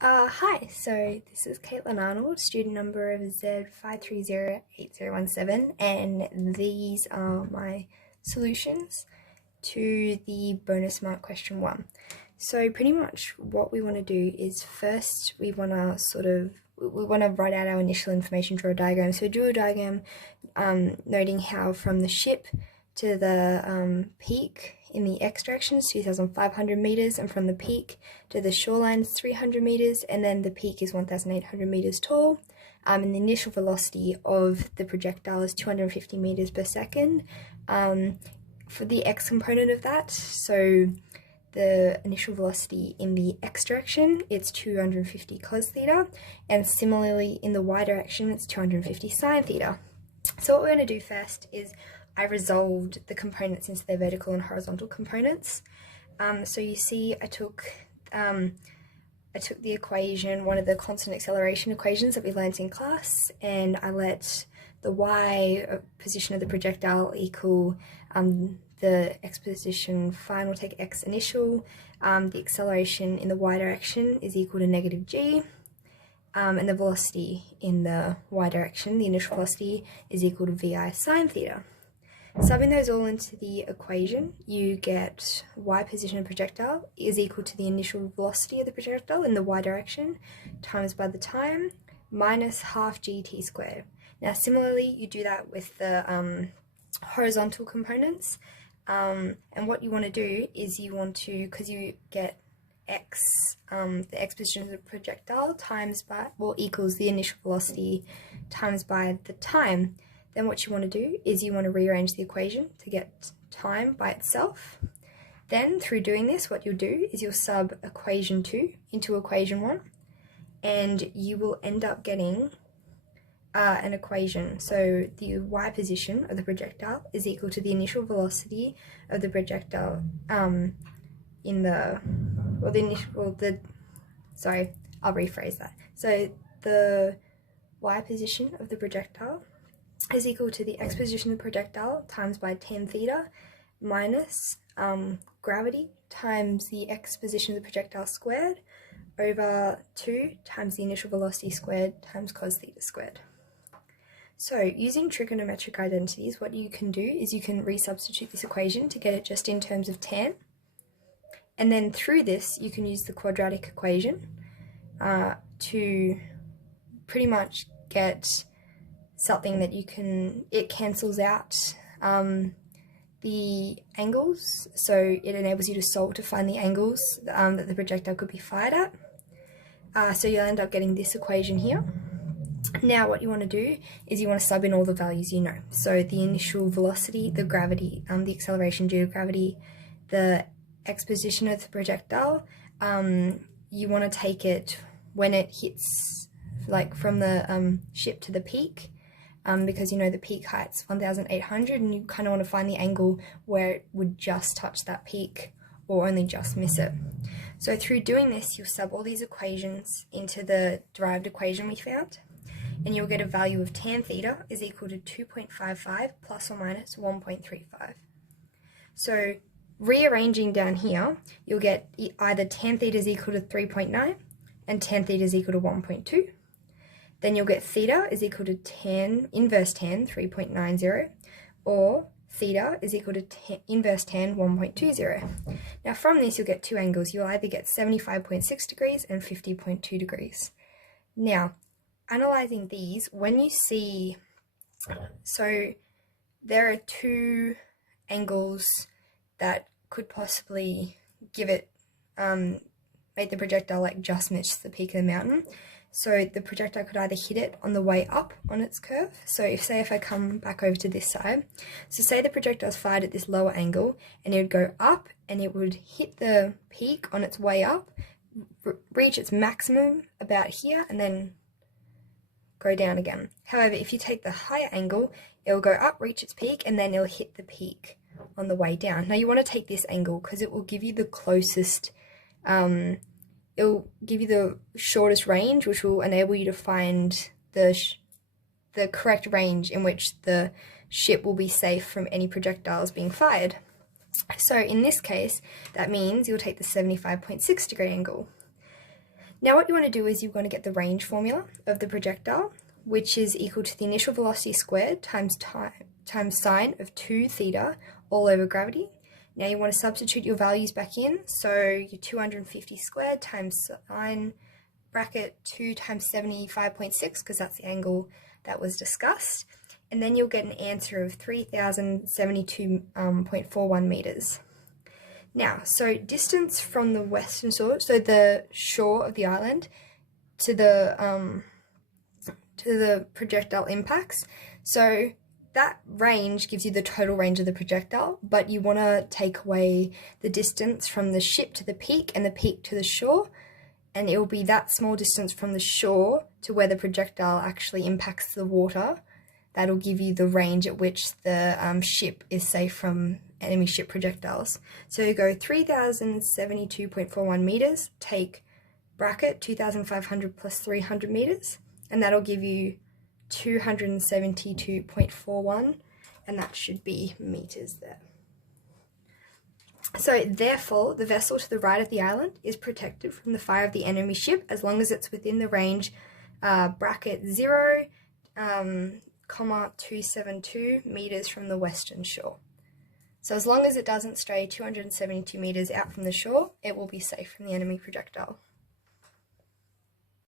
Hi, so this is Caitlin Arnold, student number of Z5308017, and these are my solutions to the bonus mark question 1. So pretty much what we want to do is first we want to write out our initial information, draw a diagram. So draw a diagram noting how from the ship to the peak in the x direction is 2,500 meters, and from the peak to the shoreline is 300 meters, and then the peak is 1,800 meters tall. And the initial velocity of the projectile is 250 meters per second. For the x component of that, so the initial velocity in the x direction, it's 250 cos theta, and similarly in the y direction, it's 250 sine theta. So what we're going to do first is I resolved the components into their vertical and horizontal components. So you see I took the equation, one of the constant acceleration equations that we learnt in class, and I let the y position of the projectile equal the x position final, take x initial, the acceleration in the y direction is equal to negative g, and the velocity in the y direction, the initial velocity, is equal to vi sine theta. Subbing those all into the equation, you get y position of projectile is equal to the initial velocity of the projectile in the y direction times by the time minus half gt squared. Now similarly, you do that with the horizontal components, and what you want to do is you want to, because you get x, the x position of the projectile times by, well, equals the initial velocity times by the time, then what you want to do is you want to rearrange the equation to get time by itself. Then through doing this, what you'll do is you'll sub equation 2 into equation 1, and you will end up getting an equation. So the y position of the projectile is equal to the initial velocity of the projectile sorry, I'll rephrase that. So the y position of the projectile is equal to the x position of the projectile times by tan theta minus gravity times the x position of the projectile squared over 2 times the initial velocity squared times cos theta squared. So using trigonometric identities, what you can do is you can resubstitute this equation to get it just in terms of tan, and then through this you can use the quadratic equation to pretty much get something that it cancels out the angles, so it enables you to solve to find the angles that the projectile could be fired at. So you'll end up getting this equation here. Now what you want to do is you want to sub in all the values you know. So the initial velocity, the gravity, the acceleration due to gravity, the x position of the projectile, you want to take it when it hits, like from the ship to the peak, because you know the peak height's 1,800, and you kind of want to find the angle where it would just touch that peak or only just miss it. So through doing this, you'll sub all these equations into the derived equation we found, and you'll get a value of tan theta is equal to 2.55 plus or minus 1.35. So rearranging down here, you'll get either tan theta is equal to 3.9 and tan theta is equal to 1.2. Then you'll get theta is equal to tan, inverse tan 3.90, or theta is equal to inverse tan 1.20. Now from this you'll get two angles. You'll either get 75.6 degrees and 50.2 degrees. Now, analysing these, when you see, so there are two angles that could possibly give it, make the projectile like just miss the peak of the mountain. So the projectile could either hit it on the way up on its curve. So if I come back over to this side, so say the projectile is fired at this lower angle, and it would go up and it would hit the peak on its way up, reach its maximum about here, and then go down again. However, if you take the higher angle, it will go up, reach its peak, and then it'll hit the peak on the way down. Now you want to take this angle because it will give you the closest, it'll give you the shortest range, which will enable you to find the correct range in which the ship will be safe from any projectiles being fired. So in this case, that means you'll take the 75.6 degree angle. Now what you want to do is you want to get the range formula of the projectile, which is equal to the initial velocity squared times sine of 2 theta all over gravity. Now you want to substitute your values back in, so your 250 squared times sine bracket 2 times 75.6, because that's the angle that was discussed, and then you'll get an answer of 3,072.41 meters. Now, so distance from the western shore, so the shore of the island, to the projectile impacts. So that range gives you the total range of the projectile, but you want to take away the distance from the ship to the peak and the peak to the shore, and it will be that small distance from the shore to where the projectile actually impacts the water. That'll give you the range at which the ship is safe from enemy ship projectiles. So you go 3,072.41 meters, take bracket 2,500 plus 300 meters, and that'll give you 272.41, and that should be meters there. So therefore, the vessel to the right of the island is protected from the fire of the enemy ship as long as it's within the range bracket 0, 272 meters from the western shore. So as long as it doesn't stray 272 meters out from the shore, it will be safe from the enemy projectile.